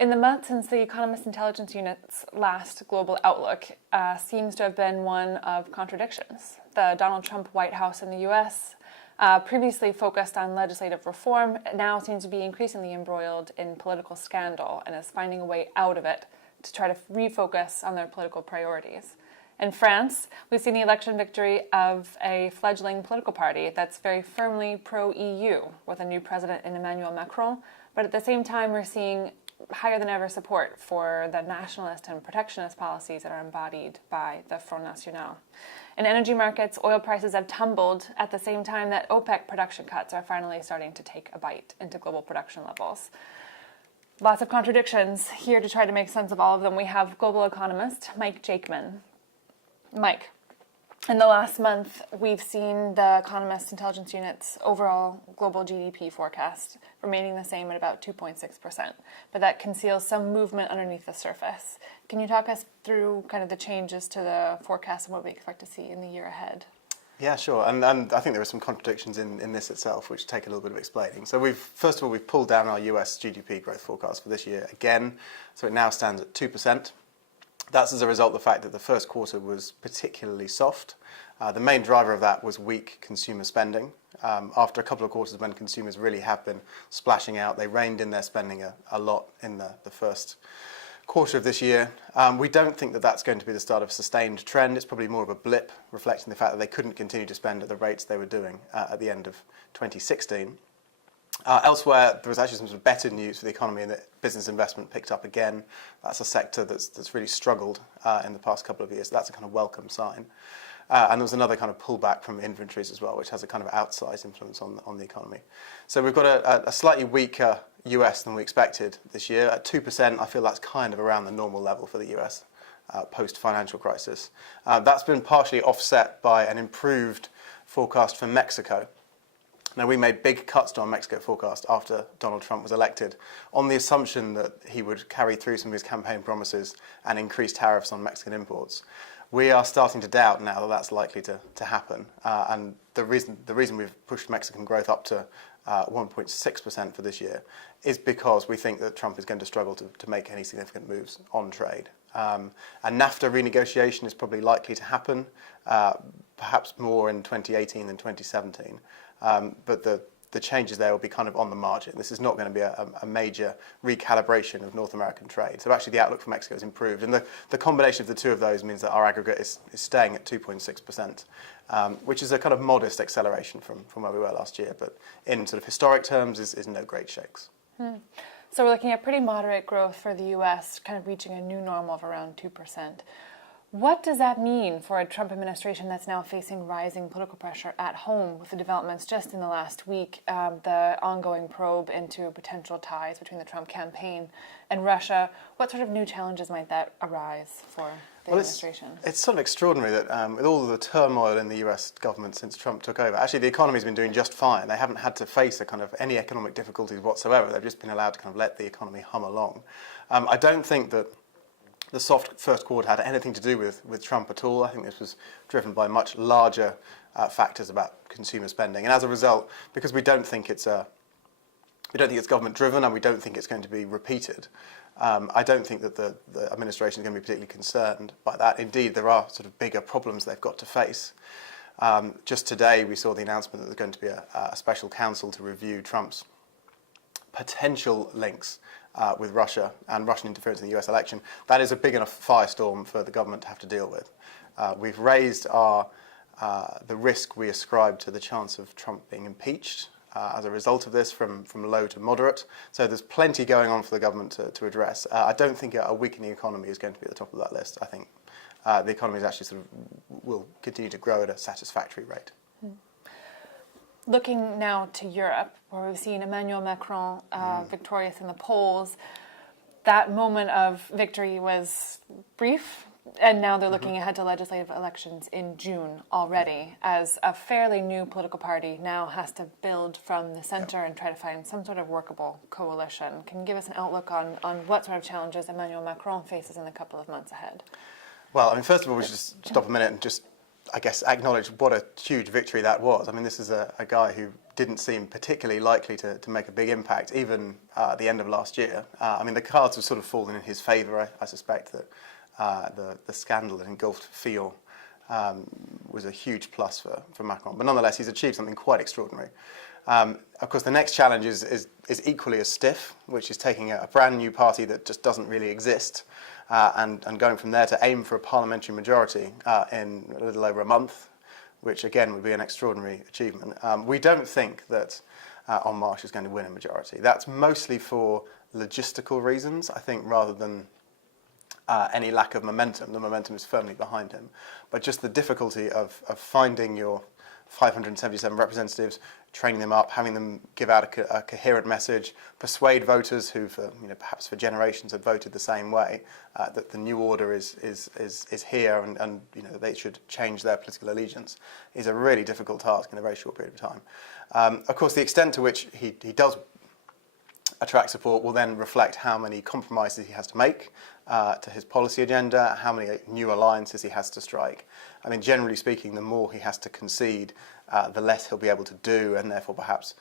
In the month since the Economist Intelligence Unit's last global outlook seems to have been one of contradictions. The Donald Trump White House in the U.S. Previously focused on legislative reform, now seems to be increasingly embroiled in political scandal and is finding a way out of it to try to refocus on their political priorities. In France, we've seen the election victory of a fledgling political party that's very firmly pro-EU, with a new president in Emmanuel Macron, but at the same time we're seeing higher than ever support for the nationalist and protectionist policies that are embodied by the Front National. In energy markets, oil prices have tumbled at the same time that OPEC production cuts are finally starting to take a bite into global production levels. Lots of contradictions. Here to try to make sense of all of them, we have global economist Mike Jakeman. Mike, in the last month, we've seen the Economist Intelligence Unit's overall global GDP forecast remaining the same at about 2.6%, but that conceals some movement underneath the surface. Can you talk us through kind of the changes to the forecast and what we expect to see in the year ahead? Yeah, sure. And I think there are some contradictions in this itself, which take a little bit of explaining. So first of all, we've pulled down our US GDP growth forecast for this year again, so it now stands at 2%. That's as a result of the fact that the first quarter was particularly soft. The main driver of that was weak consumer spending. After a couple of quarters when consumers really have been splashing out, they reined in their spending a lot in the first quarter of this year. We don't think that that's going to be the start of a sustained trend. It's probably more of a blip, reflecting the fact that they couldn't continue to spend at the rates they were doing at the end of 2016. Elsewhere, there was actually some sort of better news for the economy in that business investment picked up again. That's a sector that's really struggled in the past couple of years. So that's a kind of welcome sign. And there was another kind of pullback from inventories as well, which has a kind of outsized influence on the economy. So we've got a slightly weaker US than we expected this year. At 2%, I feel that's kind of around the normal level for the US post-financial crisis. That's been partially offset by an improved forecast for Mexico. Now, we made big cuts to our Mexico forecast after Donald Trump was elected on the assumption that he would carry through some of his campaign promises and increase tariffs on Mexican imports. We are starting to doubt now that that's likely to happen. And the reason we've pushed Mexican growth up to 1.6% for this year is because we think that Trump is going to struggle to make any significant moves on trade. And NAFTA renegotiation is probably likely to happen, perhaps more in 2018 than 2017. But the changes there will be kind of on the margin. This is not going to be a major recalibration of North American trade. So actually the outlook for Mexico has improved. And the combination of the two of those means that our aggregate is staying at 2.6%, which is a kind of modest acceleration from where we were last year. But in sort of historic terms is no great shakes. So we're looking at pretty moderate growth for the U.S., kind of reaching a new normal of around 2%. What does that mean for a Trump administration that's now facing rising political pressure at home with the developments just in the last week, the ongoing probe into potential ties between the Trump campaign and Russia? What sort of new challenges might that arise for the administration? It's sort of extraordinary that with all of the turmoil in the US government since Trump took over, actually the economy's been doing just fine. They haven't had to face any economic difficulties whatsoever. They've just been allowed to kind of let the economy hum along. I don't think that the soft first quarter had anything to do with Trump at all. I think this was driven by much larger factors about consumer spending, and as a result, because we don't think it's government driven, and we don't think it's going to be repeated. I don't think that the administration is going to be particularly concerned by that. Indeed, there are sort of bigger problems they've got to face. Just today, we saw the announcement that there's going to be a special counsel to review Trump's potential links with Russia and Russian interference in the US election. That is a big enough firestorm for the government to have to deal with. We've raised the risk we ascribe to the chance of Trump being impeached as a result of this from low to moderate. So there's plenty going on for the government to address. I don't think a weakening economy is going to be at the top of that list. I think the economy is actually will continue to grow at a satisfactory rate. Looking now to Europe, where we've seen Emmanuel Macron victorious in the polls, that moment of victory was brief, and now they're looking ahead to legislative elections in June already, as a fairly new political party now has to build from the center and try to find some sort of workable coalition. Can you give us an outlook on what sort of challenges Emmanuel Macron faces in the couple of months ahead? Well, I mean, first of all, we should just stop a minute and just I guess, acknowledge what a huge victory that was. I mean, this is a guy who didn't seem particularly likely to make a big impact, even at the end of last year. I mean, the cards have sort of fallen in his favour. I suspect that the scandal that engulfed Fillon was a huge plus for Macron. But nonetheless, he's achieved something quite extraordinary. Of course, the next challenge is equally as stiff, which is taking a brand new party that just doesn't really exist and going from there to aim for a parliamentary majority in a little over a month, which again would be an extraordinary achievement. We don't think that En Marche is going to win a majority. That's mostly for logistical reasons, I think, rather than any lack of momentum. The momentum is firmly behind him. But just the difficulty of finding your 577 representatives, training them up, having them give out a coherent message, persuade voters who, perhaps for generations have voted the same way, that the new order is here and they should change their political allegiance, is a really difficult task in a very short period of time. Of course, the extent to which he does attract support will then reflect how many compromises he has to make to his policy agenda, how many new alliances he has to strike. I mean, generally speaking, the more he has to concede, the less he'll be able to do, and therefore perhaps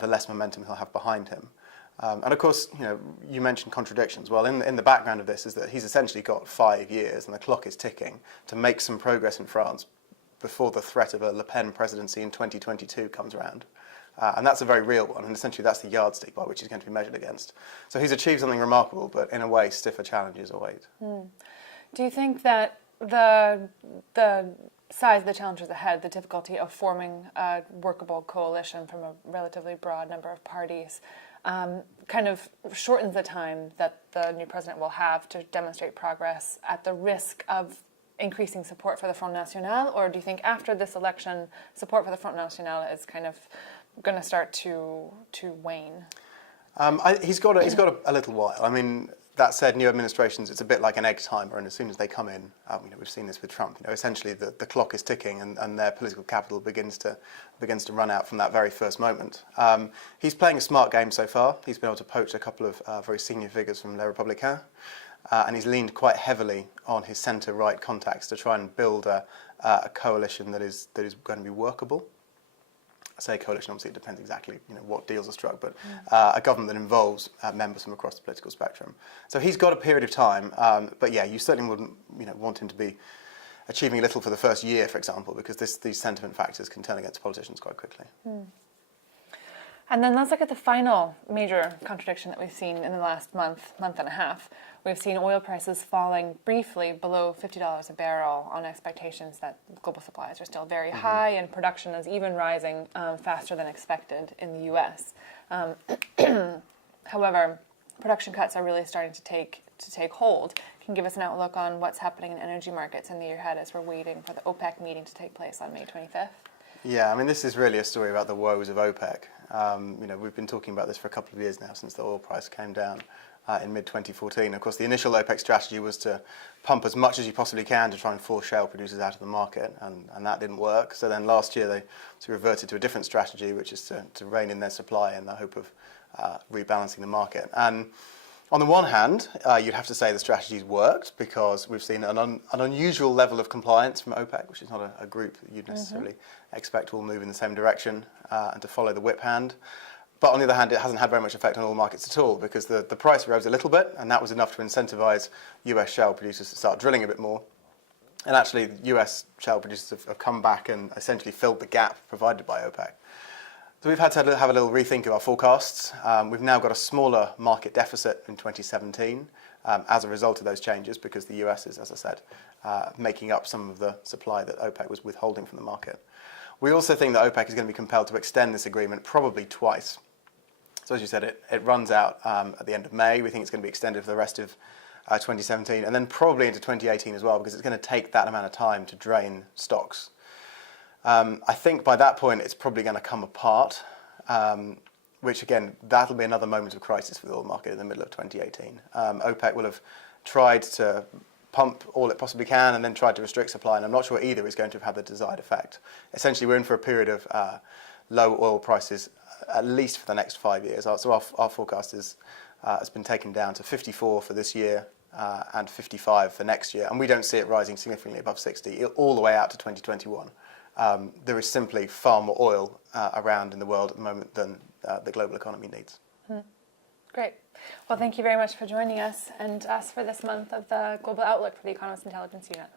the less momentum he'll have behind him. And of course, you mentioned contradictions. Well, in the background of this is that he's essentially got 5 years, and the clock is ticking, to make some progress in France before the threat of a Le Pen presidency in 2022 comes around. And that's a very real one, and essentially that's the yardstick by which he's going to be measured against. So he's achieved something remarkable, but in a way, stiffer challenges await. Do you think that the size of the challenges ahead, the difficulty of forming a workable coalition from a relatively broad number of parties, kind of shortens the time that the new president will have to demonstrate progress at the risk of increasing support for the Front National? Or do you think after this election, support for the Front National is kind of going to start to wane? He's got a little while. I mean, that said, new administrations, it's a bit like an egg timer, and as soon as they come in, we've seen this with Trump. Essentially the clock is ticking, and their political capital begins to run out from that very first moment. He's playing a smart game so far. He's been able to poach a couple of very senior figures from Les Républicains, and he's leaned quite heavily on his centre-right contacts to try and build a coalition that is going to be workable. I say coalition, obviously it depends exactly what deals are struck, but a government that involves members from across the political spectrum. So he's got a period of time, but yeah, you certainly wouldn't want him to be achieving little for the first year, for example, because these sentiment factors can turn against politicians quite quickly. And then let's look at the final major contradiction that we've seen in the last month and a half. We've seen oil prices falling briefly below $50 a barrel on expectations that global supplies are still very high and production is even rising faster than expected in the U.S. However, production cuts are really starting to take hold. Can you give us an outlook on what's happening in energy markets in the year ahead as we're waiting for the OPEC meeting to take place on May 25th? Yeah, I mean, this is really a story about the woes of OPEC. We've been talking about this for a couple of years now, since the oil price came down in mid-2014. Of course, the initial OPEC strategy was to pump as much as you possibly can to try and force shale producers out of the market, and that didn't work. So then last year they reverted to a different strategy, which is to rein in their supply in the hope of rebalancing the market. And on the one hand, you'd have to say the strategy's worked, because we've seen an unusual level of compliance from OPEC, which is not a group that you'd necessarily expect will move in the same direction and to follow the whip hand. But on the other hand, it hasn't had very much effect on oil markets at all, because the price rose a little bit, and that was enough to incentivize US shale producers to start drilling a bit more. And actually, US shale producers have come back and essentially filled the gap provided by OPEC. So we've had to have a little rethink of our forecasts. We've now got a smaller market deficit in 2017 as a result of those changes, because the US is, as I said, making up some of the supply that OPEC was withholding from the market. We also think that OPEC is going to be compelled to extend this agreement probably twice. So as you said, it runs out at the end of May. We think it's going to be extended for the rest of 2017, and then probably into 2018 as well, because it's going to take that amount of time to drain stocks. I think by that point it's probably going to come apart, which again, that'll be another moment of crisis for the oil market in the middle of 2018. OPEC will have tried to pump all it possibly can and then tried to restrict supply, and I'm not sure either is going to have had the desired effect. Essentially, we're in for a period of low oil prices at least for the next 5 years. So our forecast has been taken down to 54 for this year, and 55 for next year, and we don't see it rising significantly above 60 all the way out to 2021. There is simply far more oil around in the world at the moment than the global economy needs. Great. Well, thank you very much for joining us and us for this month of the Global Outlook for the Economist Intelligence Unit.